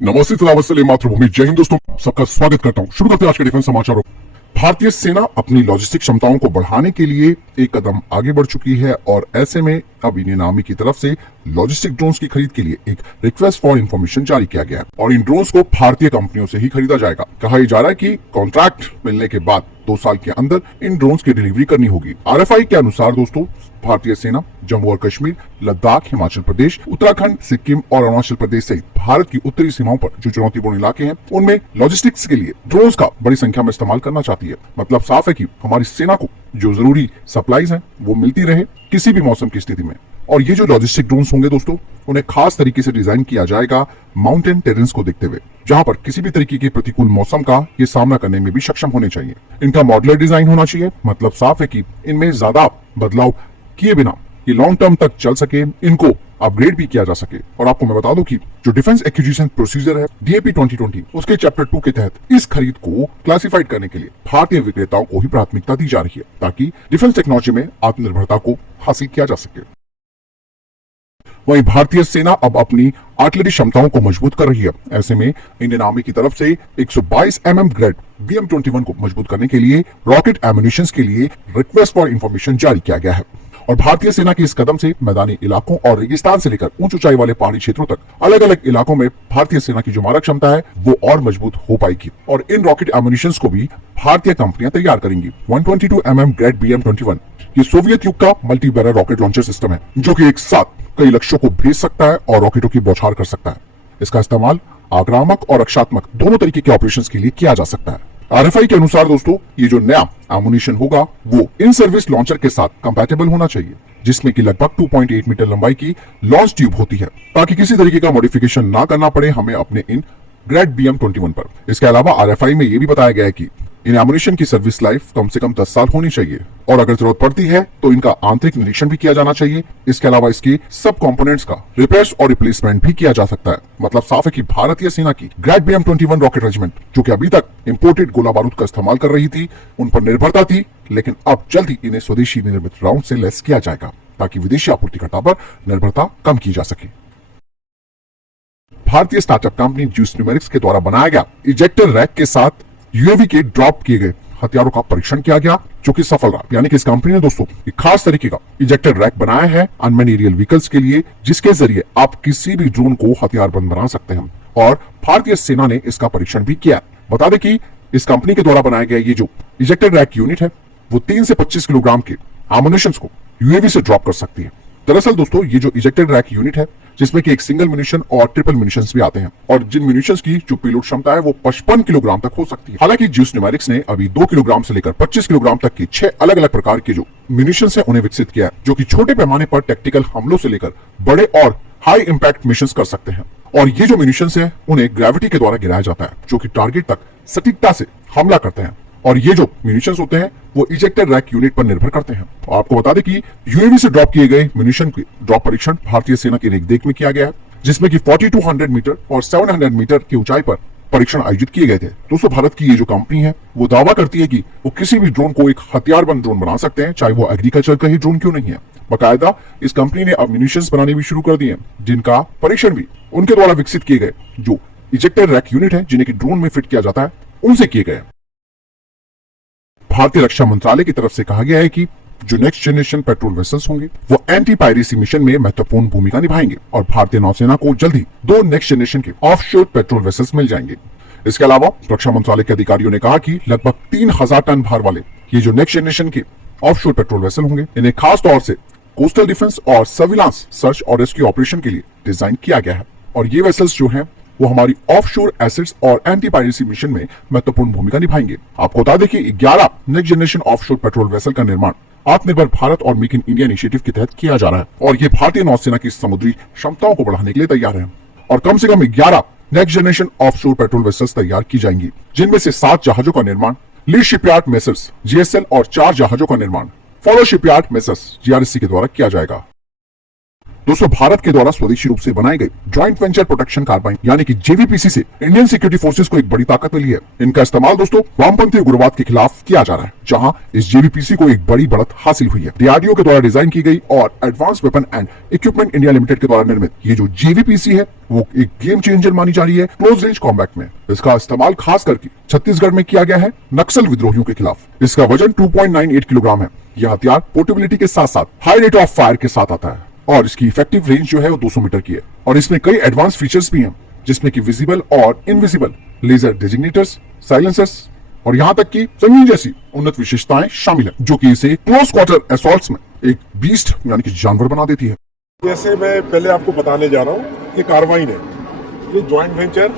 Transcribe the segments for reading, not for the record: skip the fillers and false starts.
नमस्ते सलाम मातृभूमि, जय हिंद दोस्तों, सबका स्वागत करता हूं। शुरू करते हैं आज के डिफेंस समाचारों। भारतीय सेना अपनी लॉजिस्टिक क्षमताओं को बढ़ाने के लिए एक कदम आगे बढ़ चुकी है और ऐसे में अब इंडियन आर्मी की तरफ से लॉजिस्टिक ड्रोन्स की खरीद के लिए एक रिक्वेस्ट फॉर इंफॉर्मेशन जारी किया गया है और इन ड्रोन्स को भारतीय कंपनियों से ही खरीदा जाएगा। कहा यह जा रहा है कि कॉन्ट्रैक्ट मिलने के बाद 2 साल के अंदर इन ड्रोन्स की डिलीवरी करनी होगी। आरएफआई के अनुसार दोस्तों, भारतीय सेना जम्मू और कश्मीर, लद्दाख, हिमाचल प्रदेश, उत्तराखंड, सिक्किम और अरुणाचल प्रदेश सहित भारत की उत्तरी सीमाओं पर जो चुनौतीपूर्ण इलाके हैं उनमें लॉजिस्टिक्स के लिए ड्रोन्स का बड़ी संख्या में इस्तेमाल करना चाहती है। मतलब साफ है कि हमारी सेना को जो जरूरी सप्लाईज हैं वो मिलती रहे किसी भी मौसम की स्थिति में। और ये जो लॉजिस्टिक ड्रोन्स होंगे दोस्तों, उन्हें खास तरीके से डिजाइन किया जाएगा माउंटेन टेरेंस को देखते हुए, जहां पर किसी भी तरीके के प्रतिकूल मौसम का ये सामना करने में भी सक्षम होने चाहिए। इनका मॉडुलर डिजाइन होना चाहिए। मतलब साफ है कि इनमें ज्यादा बदलाव किए बिना ये लॉन्ग टर्म तक चल सके, इनको अपग्रेड भी किया जा सके। और आपको मैं बता दूं कि जो डिफेंस एक्विजिशन प्रोसीजर है डीएपी 2020 उसके चैप्टर 2 के तहत इस खरीद को क्लासिफाइड करने के लिए भारतीय विक्रेताओं को ही प्राथमिकता दी जा रही है ताकि डिफेंस टेक्नोलॉजी में आत्मनिर्भरता को हासिल किया जा सके। वहीं भारतीय सेना अब अपनी आर्टिलरी क्षमताओं को मजबूत कर रही है। ऐसे में इंडियन आर्मी की तरफ से 122 mm ग्रेड BM-21 को मजबूत करने के लिए रॉकेट एम्यूनिशन के लिए रिक्वेस्ट फॉर इंफॉर्मेशन जारी किया गया है। और भारतीय सेना के इस कदम से मैदानी इलाकों और रेगिस्तान से लेकर उच्च ऊंचाई वाले पहाड़ी क्षेत्रों तक अलग अलग इलाकों में भारतीय सेना की जो मारक क्षमता है वो और मजबूत हो पाएगी। और इन रॉकेट एम्यूनिशन को भी भारतीय कंपनियां तैयार करेंगी। 122 mm ग्रेड BM-21 ये सोवियत युग का multi barrel rocket launcher system है जो कि एक साथ कई लक्ष्यों को भेज सकता है और रॉकेटों की बौछार कर सकता है। इसका इस्तेमाल आक्रामक और रक्षात्मक दोनों तरीके के ऑपरेशंस के लिए किया जा सकता है। आरएफआई के अनुसार दोस्तों, ये जो नया एमुनिशन होगा वो इन सर्विस लॉन्चर के साथ कंपैटिबल होना चाहिए, जिसमें कि लगभग 2.8 मीटर लंबाई की लॉन्च ट्यूब होती है ताकि किसी तरीके का मॉडिफिकेशन ना करना पड़े हमें अपने इन ग्रेड BM-21 पर। इसके अलावा आरएफआई में ये भी बताया गया है कि इन एमुनिशन की सर्विस लाइफ कम से कम 10 साल होनी चाहिए और अगर जरूरत पड़ती है तो इनका आंतरिक निरीक्षण भी किया जाना चाहिए। इसके अलावा इसके सब कंपोनेंट्स का रिपेयर्स और रिप्लेसमेंट भी किया जा सकता है। मतलब साफ है कि भारतीय सेना की ग्रेड BM-21 रॉकेट रेजिमेंट जो कि अभी तक इंपोर्टेड गोला बारूद का इस्तेमाल कर रही थी उन पर निर्भरता थी, लेकिन अब जल्द ही इन्हें स्वदेशी निर्मित राउंड से लेस किया जाएगा ताकि विदेशी आपूर्तिकर्ता पर निर्भरता कम की जा सके। भारतीय स्टार्टअप कंपनी ज्यूस न्यूमेरिक्स के द्वारा बनाया गया इजेक्टर रैक के साथ यूएवी के ड्रॉप किए गए हथियारों का परीक्षण किया गया जो कि सफल रहा। यानी कि इस कंपनी ने दोस्तों एक खास तरीके का इजेक्टर रैक बनाया है अनमैन एरियल व्हीकल्स के लिए, जिसके जरिए आप किसी भी ड्रोन को हथियारबंद बना सकते हैं। और भारतीय सेना ने इसका परीक्षण भी किया। बता दें कि इस कंपनी के द्वारा बनाया गया ये जो इजेक्टर रैक यूनिट है वो 3 से 25 किलोग्राम के एमुनिशन को यूएवी से ड्रॉप कर सकती है। दरअसल दोस्तों, ये जो इजेक्टेड रैक यूनिट है जिसमें कि एक सिंगल म्यूनिशन और ट्रिपल म्यूनिशन भी आते हैं और जिन म्यूनिशन की जो पेलोड क्षमता है वो 55 किलोग्राम तक हो सकती है। हालांकि ज्यूस न्यूमेरिक्स ने अभी 2 किलोग्राम से लेकर 25 किलोग्राम तक की 6 अलग अलग प्रकार के जो म्यूनिशन है उन्हें विकसित किया है, जो कि छोटे पैमाने पर टैक्टिकल हमलों से लेकर बड़े और हाई इंपैक्ट मिशन कर सकते हैं। और ये जो म्यूनिशन है उन्हें ग्रेविटी के द्वारा गिराया जाता है जो कि टारगेट तक सटीकता से हमला करते हैं। और ये जो म्यूनिशंस होते हैं वो इजेक्टेड रैक यूनिट पर निर्भर करते हैं। और आपको बता दें कि यूएवी से ड्रॉप किए गए म्यूनिशन के ड्रॉप परीक्षण भारतीय सेना के रेखदेख में किया गया है, जिसमें कि 4200 मीटर और 700 मीटर की ऊंचाई पर परीक्षण आयोजित किए गए थे। दोस्तों, भारत की ये जो कंपनी है वो दावा करती है कि वो किसी भी ड्रोन को एक हथियारबंद ड्रोन बना सकते हैं, चाहे वो एग्रीकल्चर का ही ड्रोन क्यों नहीं है। बाकायदा इस कंपनी ने अब म्यूनिशंस बनाने भी शुरू कर दिए हैं, जिनका परीक्षण भी उनके द्वारा विकसित किए गए जो इजेक्टेड रैक यूनिट है जिन्हें कि ड्रोन में फिट किया जाता है उनसे किए गए। भारतीय रक्षा मंत्रालय की तरफ से कहा गया है कि जो नेक्स्ट जनरेशन पेट्रोल वेसल्स होंगे वो एंटी पायरेसी मिशन में महत्वपूर्ण भूमिका निभाएंगे और भारतीय नौसेना को जल्द ही 2 नेक्स्ट जनरेशन के ऑफशोर पेट्रोल वेसल्स मिल जाएंगे। इसके अलावा रक्षा मंत्रालय के अधिकारियों ने कहा कि लगभग 3000 टन भार वाले ये जो नेक्स्ट जनरेशन के ऑफशोर पेट्रोल वेसल होंगे इन्हें खास तौर से कोस्टल डिफेंस और सर्विलांस, सर्च और रेस्क्यू ऑपरेशन के लिए डिजाइन किया गया है। और ये वेसल्स जो हैं वो हमारी ऑफशोर एसेट्स और एंटी पायरेसी मिशन में महत्वपूर्ण भूमिका निभाएंगे। आपको बता दें कि 11 next generation offshore patrol vessel का निर्माण आत्मनिर्भर भारत और मेक इन इंडिया इनिशिएटिव के तहत किया जा रहा है और ये भारतीय नौसेना की समुद्री क्षमताओं को बढ़ाने के लिए तैयार है। और कम से कम 11 next generation offshore patrol vessels तैयार की जाएंगी, जिनमें से 7 जहाजों का निर्माण लीड शिपयार्ड मेसर्स GSL और 4 जहाजों का निर्माण फॉलो शिपयार्ड मेसर्स GRSC के द्वारा किया जाएगा। दोस्तों भारत के द्वारा स्वदेशी रूप से बनाई गई ज्वाइंट वेंचर प्रोटेक्शन कार्बाइन यानी कि जेवीपीसी से इंडियन सिक्योरिटी फोर्सेस को एक बड़ी ताकत मिली है। इनका इस्तेमाल दोस्तों वामपंथी उग्रवाद के खिलाफ किया जा रहा है, जहां इस जेवीपीसी को एक बड़ी बढ़त हासिल हुई है। डीआरडीओ के द्वारा डिजाइन की गई और advance weapon and equipment India limited के द्वारा निर्मित ये जो जेवीपीसी है वो एक गेम चेंजर मानी जा रही है क्लोज रेंज कॉम्बैट में। इसका इस्तेमाल खास करके छत्तीसगढ़ में किया गया है नक्सल विद्रोहियों के खिलाफ। इसका वजन 2.98 किलोग्राम है। यह हथियार पोर्टेबिलिटी के साथ साथ हाई रेट ऑफ फायर के साथ आता है और इसकी इफेक्टिव रेंज जो है वो 200 मीटर की है। और इसमें कई एडवांस फीचर्स भी हैं, जिसमें कि विजिबल और इनविजिबल लेजर डेजिग्नेटर्स, साइलेंसर्स और यहां तक कि संगीन जैसी उन्नत विशेषताएं शामिल है, जो कि इसे क्लोज क्वार्टर असॉल्ट्स में एक बीस्ट यानी कि जानवर बना देती है। जैसे मैं पहले आपको बताने जा रहा हूँ, ये कार्बाइन है, ये जॉइंट वेंचर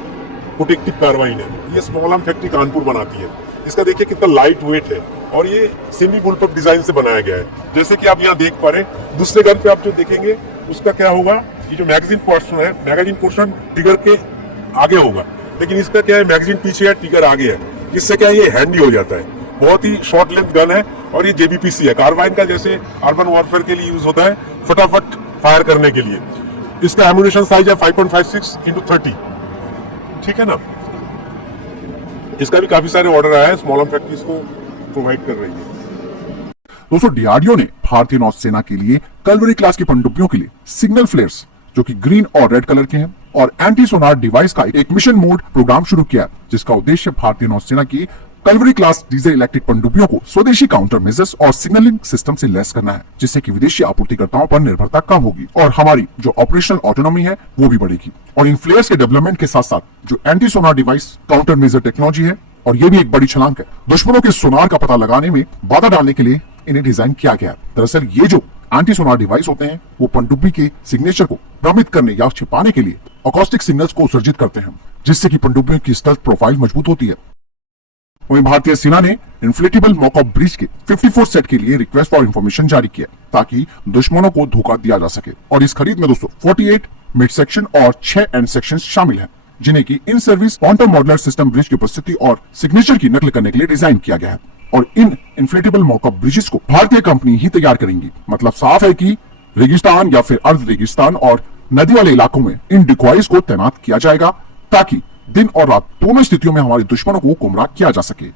प्रोटेक्टिव कार्बाइन है। ये स्मॉल आर्म फैक्ट्री कानपुर बनाती है। इसका देखिए कितना लाइट वेट है और ये सेमी बुलपअप डिजाइन से बनाया गया है। जैसे कि आप यहाँ देख पा रहे, दूसरे गन पे आप जो देखेंगे उसका क्या होगा, ये जो मैगजीन पोर्शन है, मैगजीन पोर्शन ट्रिगर के आगे होगा, लेकिन इसका क्या है, मैगजीन पीछे है, ट्रिगर आगे है। इससे क्या है, ये हैंडी हो जाता है। बहुत ही शॉर्ट लेंथ गन है और ये जेबीपीसी है। कार्बाइन का जैसे अर्बन वॉरफेयर के लिए यूज होता है, फटाफट फायर करने के लिए। इसका एम्यूनिशन साइज है 5.56 × 30, ठीक है ना। इसका भी काफी सारे ऑर्डर आए हैं, स्मॉल आर्म फैक्ट्रीज को प्रोवाइड कर रही है। दोस्तों डीआरडीओ ने भारतीय नौसेना के लिए कल्वरी क्लास की पनडुब्बियों के लिए सिग्नल फ्लेयर्स जो कि ग्रीन और रेड कलर के हैं और एंटी सोनार डिवाइस का एक मिशन मोड प्रोग्राम शुरू किया, जिसका उद्देश्य भारतीय नौसेना की कल्वरी क्लास डीजल इलेक्ट्रिक पनडुब्बियों को स्वदेशी काउंटर मेजर्स और सिग्नलिंग सिस्टम से लैस करना है, जिससे कि विदेशी आपूर्तिकर्ताओं पर निर्भरता कम होगी और हमारी जो ऑपरेशनल ऑटोनॉमी है वो भी बढ़ेगी। और इन फ्लेयर्स के डेवलपमेंट के साथ साथ जो एंटी सोनार डिवाइस काउंटर मेजर टेक्नोलॉजी है, और ये भी एक बड़ी छलांग है। दुश्मनों के सोनार का पता लगाने में बाधा डालने के लिए इन्हें डिजाइन किया गया। दरअसल ये जो एंटी सोनार डिवाइस होते हैं वो पनडुब्बी के सिग्नेचर को भ्रमित करने या छिपाने के लिए अकॉस्टिक सिग्नल्स को उत्सर्जित करते हैं, जिससे कि पनडुब्बियों की स्टेल्थ प्रोफाइल मजबूत होती है। वहीं भारतीय सेना ने इन्फ्लेटेबल मॉकअप ब्रिज के 54 सेट के लिए रिक्वेस्ट फॉर इंफॉर्मेशन जारी किया, ताकि दुश्मनों को धोखा दिया जा सके। और इस खरीद में दोस्तों 48 मिड सेक्शन और 6 एंड सेक्शन शामिल हैं, जिन्हें की in service quantum modular system bridge की उपस्थिति और सिग्नेचर की नकल करने के लिए डिजाइन किया गया है। और इन इन्फ्लेटेबल मॉकअप ब्रिजेस को भारतीय कंपनी ही तैयार करेंगी। मतलब साफ है कि रेगिस्तान या फिर अर्ध रेगिस्तान और नदी वाले इलाकों में इन डिकॉइज को तैनात किया जाएगा, ताकि दिन और रात दोनों स्थितियों में हमारे दुश्मनों को गुमराह किया जा सके।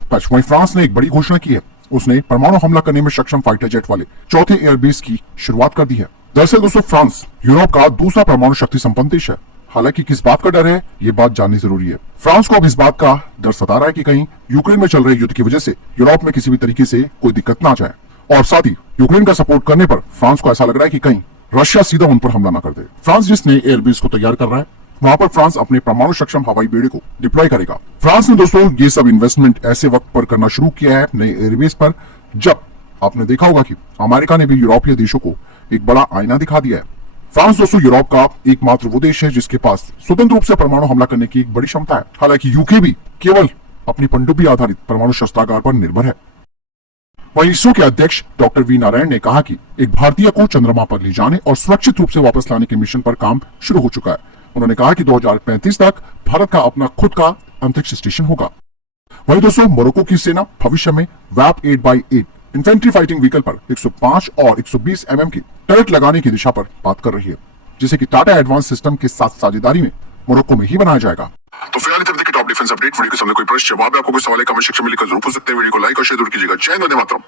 वहीं फ्रांस ने एक बड़ी घोषणा की है। उसने परमाणु हमला करने में सक्षम फाइटर जेट वाले चौथे एयरबेस की शुरुआत कर दी है। दरअसल दोस्तों फ्रांस यूरोप का दूसरा परमाणु शक्ति संपन्न देश है। हालांकि किस बात का डर है ये बात जाननी जरूरी है। फ्रांस को अब इस बात का डर सता रहा है कि कहीं यूक्रेन में चल रहे युद्ध की वजह से यूरोप में किसी भी तरीके से कोई दिक्कत ना आ जाए, और साथ ही यूक्रेन का सपोर्ट करने पर फ्रांस को ऐसा लग रहा है कि कहीं रशिया सीधा उन पर हमला न कर दे। फ्रांस जिस नए एयरबेस को तैयार कर रहा है वहां पर फ्रांस अपने परमाणु सक्षम हवाई बेड़े को डिप्लॉय करेगा। फ्रांस ने दोस्तों ये सब इन्वेस्टमेंट ऐसे वक्त पर करना शुरू किया है नए एयरबेस पर, जब आपने देखा होगा कि अमेरिका ने भी यूरोपीय देशों को एक बड़ा आईना दिखा दिया है। फ्रांस दोस्तों यूरोप का एकमात्र वो देश है जिसके पास स्वतंत्र रूप से परमाणु हमला करने की एक बड़ी क्षमता है। हालांकि यूके भी केवल अपनी पनडुब्बी आधारित परमाणु शस्त्रागार पर निर्भर है। वहीं इसरो के अध्यक्ष डॉक्टर वी नारायण ने कहा कि एक भारतीय को चंद्रमा पर ले जाने और सुरक्षित रूप से वापस लाने के मिशन पर काम शुरू हो चुका है। उन्होंने कहा कि 2035 तक भारत का अपना खुद का अंतरिक्ष स्टेशन होगा। वहीं दोस्तों मोरक्को की सेना भविष्य में वैप 8x8 इन्फेंट्री फाइटिंग व्हीकल पर 105 और 120 mm की टर्रेट लगाने की दिशा पर बात कर रही है, जिसे कि टाटा एडवांस सिस्टम के साथ साझेदारी में मोरक्को में ही बनाया जाएगा। तो फिलहाल इतने के टॉप डिफेंस अपडेट। वीडियो के सामने कोई प्रश्न जवाब है, आपको कोई सवाल है कमेंट सेक्शन में लिखकर जरूर पूछ सकते हैं। वीडियो को लाइक और शेयर जरूर कीजिएगा। जय हिंद, वंदे मातरम।